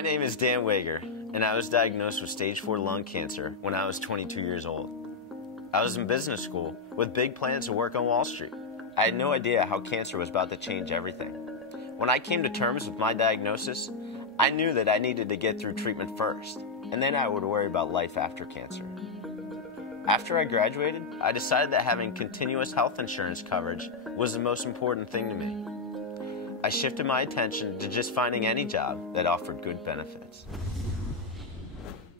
My name is Dan Waeger, and I was diagnosed with stage 4 lung cancer when I was 22 years old. I was in business school with big plans to work on Wall Street. I had no idea how cancer was about to change everything. When I came to terms with my diagnosis, I knew that I needed to get through treatment first, and then I would worry about life after cancer. After I graduated, I decided that having continuous health insurance coverage was the most important thing to me. I shifted my attention to just finding any job that offered good benefits.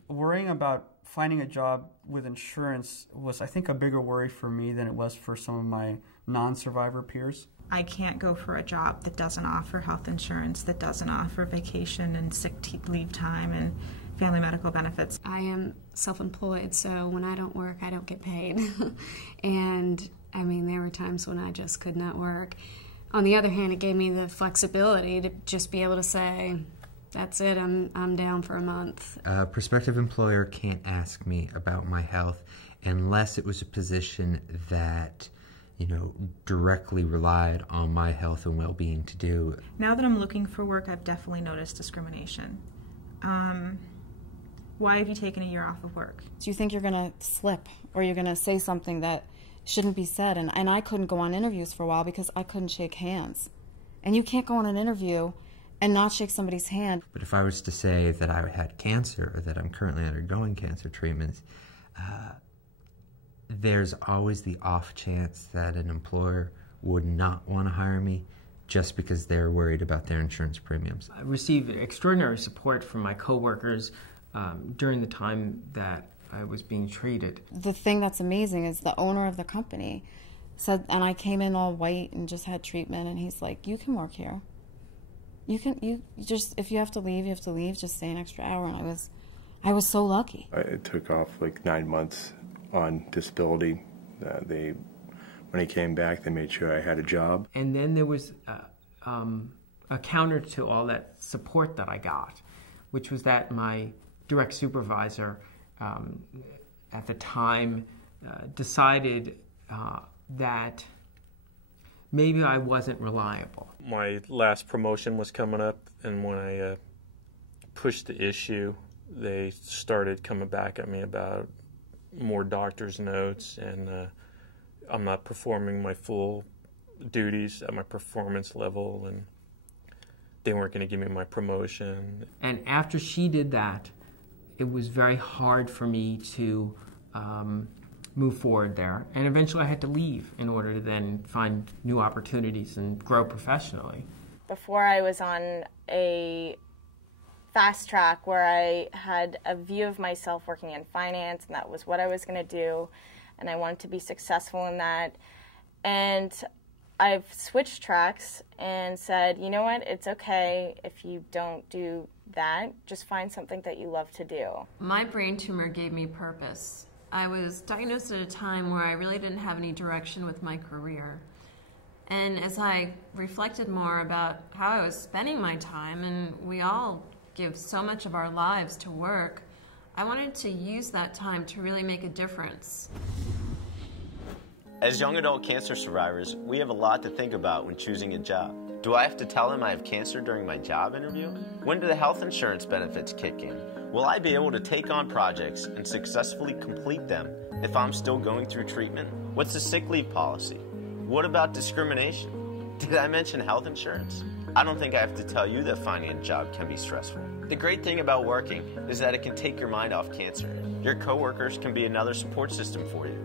Worrying about finding a job with insurance was, I think, a bigger worry for me than it was for some of my non-survivor peers. I can't go for a job that doesn't offer health insurance, that doesn't offer vacation and sick leave time and family medical benefits. I am self-employed, so when I don't work, I don't get paid. And, I mean, there were times when I just could not work. On the other hand, it gave me the flexibility to just be able to say, that's it, I'm down for a month. A prospective employer can't ask me about my health unless it was a position that, directly relied on my health and well-being to do. Now that I'm looking for work, I've definitely noticed discrimination. Why have you taken a year off of work? Do you think you're going to slip or you're going to say something that shouldn't be said? And I couldn't go on interviews for a while because I couldn't shake hands. And you can't go on an interview and not shake somebody's hand. But if I was to say that I had cancer or that I'm currently undergoing cancer treatments, there's always the off chance that an employer would not want to hire me just because they're worried about their insurance premiums. I received extraordinary support from my coworkers during the time that I was being treated. The thing that's amazing is the owner of the company said, and I came in all white and just had treatment, and he's like, you can work here. You just, if you have to leave, just stay an extra hour. And I was so lucky. I took off like 9 months on disability. When I came back, they made sure I had a job. And then there was a counter to all that support that I got, which was that my direct supervisor at the time decided that maybe I wasn't reliable. My last promotion was coming up, and when I pushed the issue, they started coming back at me about more doctor's notes, and I'm not performing my full duties at my performance level, and they weren't going to give me my promotion. And after she did that, it was very hard for me to move forward there. And eventually I had to leave in order to then find new opportunities and grow professionally. Before I was on a fast track where I had a view of myself working in finance, and that was what I was going to do, and I wanted to be successful in that. And I've switched tracks and said, you know what, it's okay if you don't do that, just find something that you love to do. My brain tumor gave me purpose. I was diagnosed at a time where I really didn't have any direction with my career. And as I reflected more about how I was spending my time, and we all give so much of our lives to work, I wanted to use that time to really make a difference. As young adult cancer survivors, we have a lot to think about when choosing a job. Do I have to tell them I have cancer during my job interview? When do the health insurance benefits kick in? Will I be able to take on projects and successfully complete them if I'm still going through treatment? What's the sick leave policy? What about discrimination? Did I mention health insurance? I don't think I have to tell you that finding a job can be stressful. The great thing about working is that it can take your mind off cancer. Your coworkers can be another support system for you.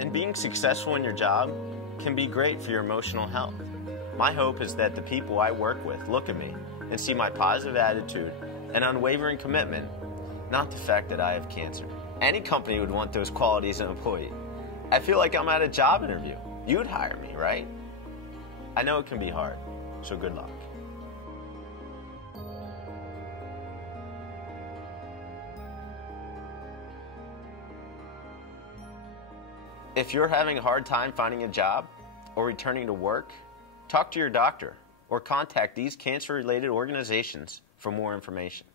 And being successful in your job can be great for your emotional health. My hope is that the people I work with look at me and see my positive attitude and unwavering commitment, not the fact that I have cancer. Any company would want those qualities in an employee. I feel like I'm at a job interview. You'd hire me, right? I know it can be hard, so good luck. If you're having a hard time finding a job or returning to work, talk to your doctor or contact these cancer-related organizations for more information.